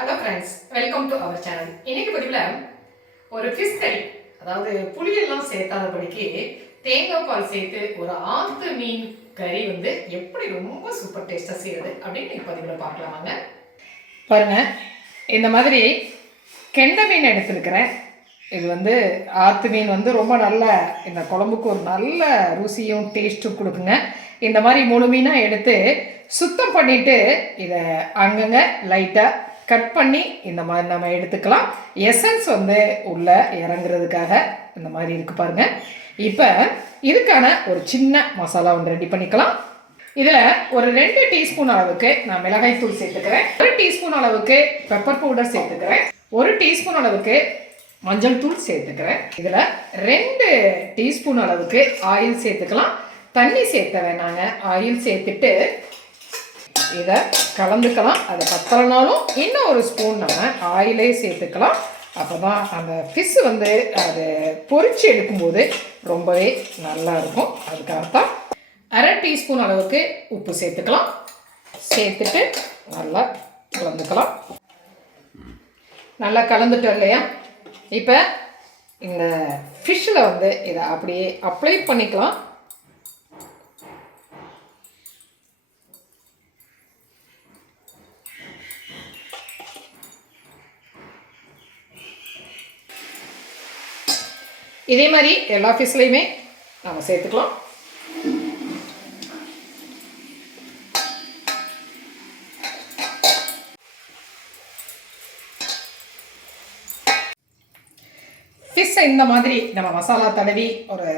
Hello friends welcome to our channel இன்னைக்கு பதிவில் ஒரு ஃபிஷ் கறி அதாவது புளியெல்லாம் சேர்த்தாதபடிக்கு தேங்காய் பால் சேர்த்து ஒரு ஆத்து மீன் கறி வந்து எப்படி ரொம்ப சூப்பர் டேஸ்ட்டாக செய்யறது அப்படின்னு இன்னைக்கு பதிவில் பார்க்கலாம் வாங்க. பாருங்க இந்த மாதிரி கெண்ட மீன் எடுத்துருக்கிறேன். இது வந்து ஆத்து மீன் வந்து ரொம்ப நல்ல இந்த குழம்புக்கு ஒரு நல்ல ருசியும் டேஸ்ட்டும் கொடுக்குங்க. இந்த மாதிரி முழு மீனாக எடுத்து சுத்தம் பண்ணிவிட்டு இதை அங்கங்கே லைட்டாக கட் பண்ணி இந்த மாதிரி நம்ம எடுத்துக்கலாம். எசன்ஸ் வந்து உள்ளே இறங்குறதுக்காக இந்த மாதிரி இருக்கு பாருங்க. இப்போ இதுக்கான ஒரு சின்ன மசாலா ஒன்று ரெடி பண்ணிக்கலாம். இதில் ஒரு ரெண்டு டீஸ்பூன் அளவுக்கு நான் மிளகாய் தூள் சேர்த்துக்கிறேன். ஒரு டீஸ்பூன் அளவுக்கு பெப்பர் பவுடர் சேர்த்துக்கிறேன். ஒரு டீஸ்பூன் அளவுக்கு மஞ்சள் தூள் சேர்த்துக்கிறேன். இதில் ரெண்டு டீஸ்பூன் அளவுக்கு ஆயில் சேர்த்துக்கலாம். தண்ணி சேர்த்த வேணாங்க. ஆயில் சேர்த்துட்டு இதை கலந்துக்கலாம். அது பத்தலைனாலும் இன்னும் ஒரு ஸ்பூன் நம்ம ஆயிலே சேர்த்துக்கலாம். அப்போ தான் அந்த ஃபிஷ் வந்து அது பொறிச்சு எடுக்கும்போது ரொம்பவே நல்லா இருக்கும். அதுக்காகத்தான் அரை டீஸ்பூன் அளவுக்கு உப்பு சேர்த்துக்கலாம். சேர்த்துட்டு நல்லா கலந்துக்கலாம். நல்லா கலந்துட்டோம் இல்லையா? இப்போ இந்த ஃபிஷ்ஷில் வந்து இதை அப்படியே அப்ளை பண்ணிக்கலாம். இதே மாதிரி எல்லா ஃபிஷ்லையுமே நம்ம சேர்த்துக்கலாம். ஃபிஷ்ஷை இந்த மாதிரி நம்ம மசாலா தடவி ஒரு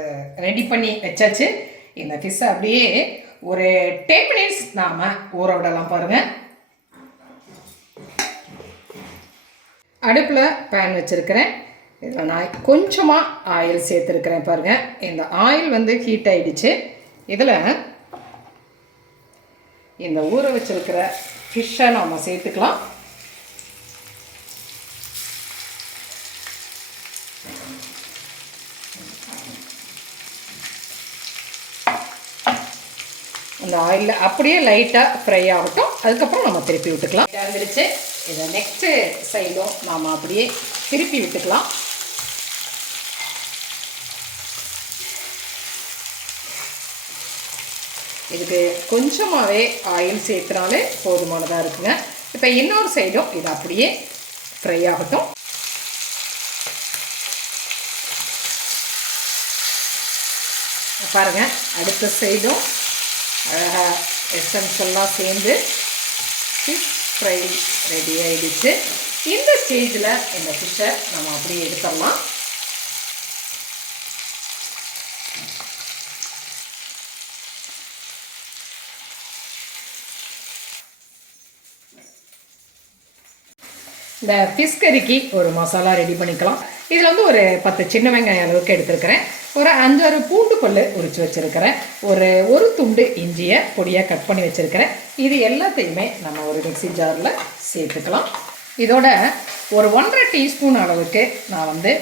ரெடி பண்ணி வச்சாச்சு. இந்த ஃபிஷ்ஷை அப்படியே ஒரு டென் மினிட்ஸ் நாம் ஊற விடலாம் பாருங்கள் அடுப்பில் பேன் வச்சுருக்கிறேன். இதில் நான் கொஞ்சமாக ஆயில் சேர்த்துருக்கிறேன் பாருங்கள் இந்த ஆயில் வந்து ஹீட் ஆகிடுச்சு இதில் இந்த ஊற வச்சிருக்கிற ஃபிஷ்ஷை நம்ம சேர்த்துக்கலாம். இந்த ஆயிலில் அப்படியே லைட்டாக ஃப்ரை ஆகட்டும். அதுக்கப்புறம் நம்ம திருப்பி விட்டுக்கலாம். இறந்துடுச்சு இதை நெக்ஸ்ட்டு சைடும் நாம் அப்படியே திருப்பி விட்டுக்கலாம். இதுக்கு கொஞ்சமாகவே ஆயில் சேர்த்துனாலே போதுமானதாக இருக்குங்க. இப்போ இன்னொரு சைடும் இது அப்படியே ஃப்ரை ஆகட்டும். பாருங்கள் அடுத்த சைடும் அழகாக எசன்ஸ் எல்லாம் சேர்ந்து ஃபிஷ் ஃப்ரை ரெடி ஆகிடுச்சு இந்த ஸ்டேஜில் இந்த ஃபிஷ்ஷை நம்ம அப்படியே எடுத்துடலாம். இந்த ஃபிஷ் கறிக்கு ஒரு மசாலா ரெடி பண்ணிக்கலாம். இதில் வந்து ஒரு பத்து சின்ன வெங்காயம் அளவுக்கு எடுத்துருக்கிறேன். ஒரு அஞ்சாறு பூண்டு பல் உரித்து வச்சுருக்கிறேன். ஒரு ஒரு துண்டு இஞ்சியை பொடியாக கட் பண்ணி வச்சுருக்கிறேன். இது எல்லாத்தையுமே நம்ம ஒரு மிக்சி ஜாரில் சேர்த்துக்கலாம். இதோட ஒரு ஒன்றரை டீஸ்பூன் அளவுக்கு நான் வந்து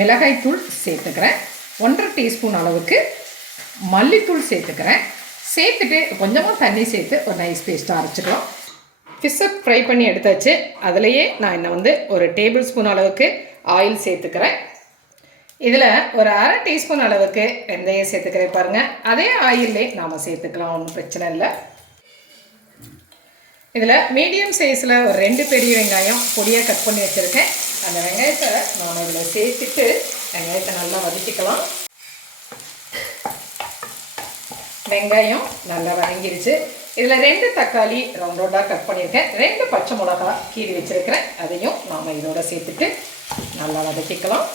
மிளகாய்த்தூள் சேர்த்துக்கிறேன். ஒன்றரை டீஸ்பூன் அளவுக்கு மல்லித்தூள் சேர்த்துக்கிறேன். சேர்த்துட்டு கொஞ்சமாக தண்ணி சேர்த்து ஒரு நைஸ் பேஸ்ட்டாக அரைச்சிக்கலாம். ஃபிஷ்ஷை ஃப்ரை பண்ணி எடுத்தாச்சு. அதுலேயே நான் என்னை வந்து ஒரு டேபிள் ஸ்பூன் அளவுக்கு ஆயில் சேர்த்துக்கிறேன். இதில் ஒரு அரை டீஸ்பூன் அளவுக்கு வெந்தயம் சேர்த்துக்கிறேன் பாருங்கள் அதே ஆயிலே நாம் சேர்த்துக்கலாம் ஒன்றும் பிரச்சனை இல்லை. இதில் மீடியம் சைஸில் ஒரு ரெண்டு பெரிய வெங்காயம் பொடியாக கட் பண்ணி வச்சுருக்கேன். அந்த வெங்காயத்தை நாம் இதில் சேர்த்துட்டு வெங்காயத்தை நல்லா வதக்கிக்கலாம். வெங்காயம் நல்லா வதங்கிருச்சு. இதில் ரெண்டு தக்காளி ரவுண்ட் ரவுண்டாக கட் பண்ணியிருக்கேன். ரெண்டு பச்சை மிளகா கீறி வச்சுருக்கிறேன். அதையும் நாம் இதோட சேர்த்துட்டு நல்லா வதக்கிக்கலாம்.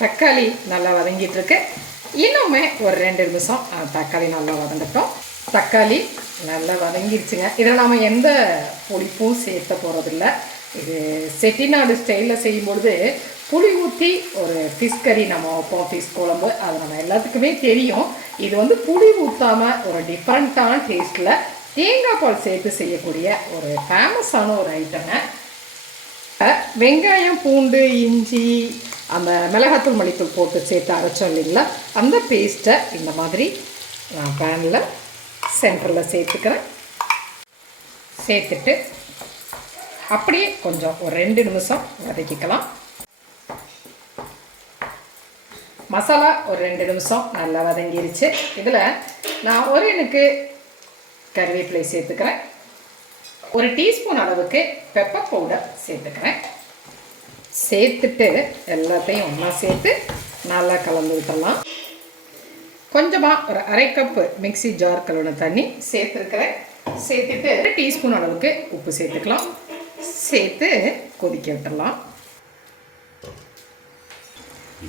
தக்காளி நல்லா வதங்கிட்டுருக்கு இன்னுமே ஒரு ரெண்டு நிமிஷம் தக்காளி நல்லா வதங்கட்டும். தக்காளி நல்லா வதங்கிடுச்சுங்க இதில் நாம் எந்த புளிப்பும் சேர்த்த போகிறதில்ல இது செட்டிநாடு ஸ்டைலில் செய்யும்பொழுது புளி ஊற்றி ஒரு ஃபிஷ் கறி நம்ம வைப்போம் ஃபிஷ் குழம்பு அது நம்ம எல்லாத்துக்குமே தெரியும். இது வந்து புளி ஊற்றாமல் ஒரு டிஃப்ரெண்ட்டான டேஸ்ட்டில் தேங்காய் பால் சேர்த்து செய்யக்கூடிய ஒரு ஃபேமஸான ஒரு ஐட்டங்க வெங்காயம் பூண்டு இஞ்சி அந்த மிளகாத்தூள் மல்லித்தூள் போட்டு சேர்த்து அரைச்சோம் இல்லைங்களா? அந்த பேஸ்ட்டை இந்த மாதிரி நான் பேனில் சென்டரில் சேர்த்துக்கிறேன். சேர்த்துட்டு அப்படியே கொஞ்சம் ஒரு ரெண்டு நிமிஷம் வதக்கிக்கலாம். மசாலா ஒரு ரெண்டு நிமிஷம் நல்லா வதங்கிருச்சு. இதில் நான் ஒரு எனக்கு கருவேப்பிலை சேர்த்துக்கிறேன். ஒரு டீஸ்பூன் அளவுக்கு பெப்பர் பவுடர் சேர்த்துக்கிறேன். சேர்த்துட்டு எல்லாத்தையும் ஒன்றா சேர்த்து நல்லா கலந்து விட்டுடலாம். கொஞ்சமாக ஒரு அரை கப்பு மிக்சி ஜார் கழுவின தண்ணி சேர்த்துருக்கிறேன். சேர்த்துட்டு ஒரு டீஸ்பூன் அளவுக்கு உப்பு சேர்த்துக்கலாம். சேர்த்து கொதிக்க விட்டுடலாம்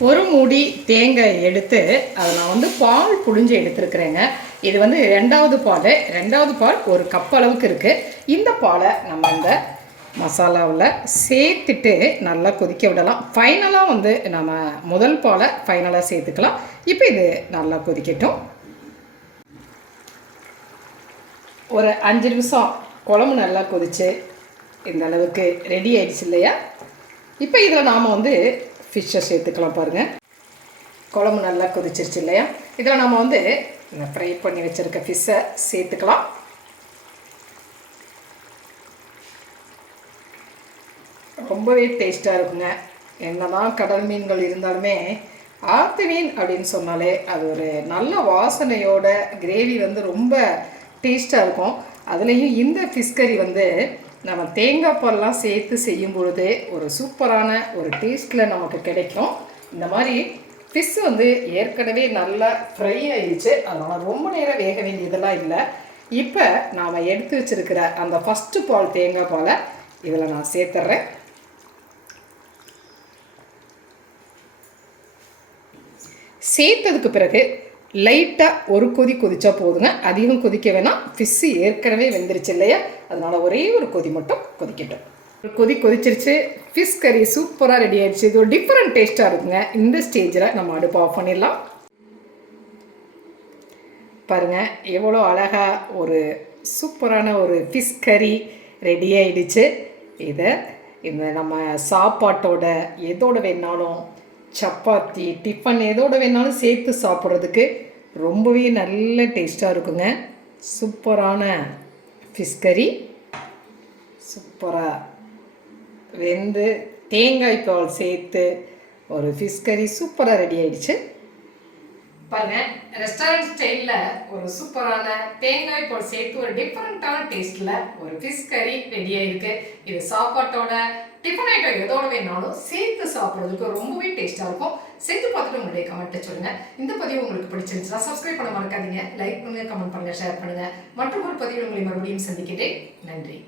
ஒரு மூடி தேங்காய் எடுத்து அதை நான் வந்து பால் புழிஞ்சு எடுத்துருக்குறேங்க. இது வந்து ரெண்டாவது பால் ரெண்டாவது பால் ஒரு கப் அளவுக்கு இருக்குது இந்த பாலை நம்ம இந்த மசாலாவில் சேர்த்துட்டு நல்லா கொதிக்க விடலாம். ஃபைனலாக வந்து நம்ம முதல் பாலை ஃபைனலாக சேர்த்துக்கலாம். இப்போ இது நல்லா கொதிக்கட்டும். ஒரு அஞ்சு நிமிஷம் குழம்பு நல்லா கொதிச்சு இந்த அளவுக்கு ரெடி ஆயிடுச்சு இல்லையா? இப்போ இதில் நாம் வந்து ஃபிஷ்ஷை சேர்த்துக்கலாம் பாருங்கள் குழம்பு நல்லா கொதிச்சிருச்சு இல்லையா? இதில் நம்ம வந்து இந்த ஃப்ரை பண்ணி வச்சுருக்க ஃபிஷ்ஷை சேர்த்துக்கலாம். ரொம்பவே டேஸ்ட்டாக இருக்குங்க. என்னதான் கடல் மீன்கள் இருந்தாலுமே ஆத்து மீன் அப்படின்னு சொன்னாலே அது ஒரு நல்ல வாசனையோட கிரேவி வந்து ரொம்ப டேஸ்ட்டாக இருக்கும். அதுலேயும் இந்த ஃபிஷ் கறி வந்து நம்ம தேங்காய் பால்லாம் சேர்த்து செய்யும் பொழுது ஒரு சூப்பரான ஒரு டேஸ்ட்டில் நமக்கு கிடைக்கும். இந்த மாதிரி ஃபிஷ் வந்து ஏற்கனவே நல்லா ஃப்ரை ஆயிடுச்சு. அதனால் ரொம்ப நேரம் வேக வேண்டியதெல்லாம் இல்லை. இப்போ நாம் எடுத்து வச்சிருக்கிற அந்த ஃபஸ்ட்டு பால் தேங்காய் பாலை இதில் நான் சேர்த்துட்றேன் சேர்த்ததுக்கு பிறகு லைட்டாக ஒரு கொதி கொதிச்சா போதுங்க. அதிகம் கொதிக்க வேணாம். ஃபிஷ்ஷு ஏற்கனவே வெந்துருச்சு இல்லையா? அதனால் ஒரே ஒரு கொதி மட்டும் கொதிக்கட்டும். ஒரு கொதி கொதிச்சிருச்சு. ஃபிஷ் கறி சூப்பராக ரெடி ஆயிடுச்சு. இது ஒரு டிஃப்ரெண்ட் டேஸ்ட்டாக இருக்குங்க. இந்த ஸ்டேஜில் நம்ம அடுப்பு ஆஃப் பண்ணிடலாம். பாருங்கள் எவ்வளோ அழகாக ஒரு சூப்பரான ஒரு ஃபிஷ் கறி ரெடி ஆயிடுச்சு. இதை இந்த நம்ம சாப்பாட்டோட எதோட வேணாலும் சப்பாத்தி டிஃபன் எதோட வேணாலும் சேர்த்து சாப்பிட்றதுக்கு ரொம்பவே நல்ல டேஸ்ட்டாக இருக்குங்க. சூப்பரான ஃபிஷ் கறி சூப்பராக வெந்து தேங்காய் பால் சேர்த்து ஒரு ஃபிஷ் கறி சூப்பராக ரெடி ஆயிடுச்சு. பாருங்க ரெஸ்டாரண்ட் ஸ்டைலில் ஒரு சூப்பரான தேங்காய் போல் சேர்த்து ஒரு டிஃப்ரெண்ட்டான டேஸ்ட்டில் ஒரு ஃபிஷ் கறி ரெடி ஆயிருக்கு. இது சாப்பாட்டோட டிஃபன் ஐட்டம் எதோட வேணாலும் சேர்த்து சாப்பிட்றதுக்கு ரொம்பவே டேஸ்ட்டாக இருக்கும். செஞ்சு பார்த்துட்டு உங்களுடைய கமெண்ட்டை சொல்லுங்க. இந்த பதிவு உங்களுக்கு பிடிச்சிருந்துச்சுன்னா சப்ஸ்கிரைப் பண்ண மறக்காதீங்க. லைக் பண்ணுங்க கமெண்ட் பண்ணுங்க ஷேர் பண்ணுங்க. மற்றும் ஒரு பதிவு உங்களை மறுபடியும் சந்திக்கிறேன். நன்றி.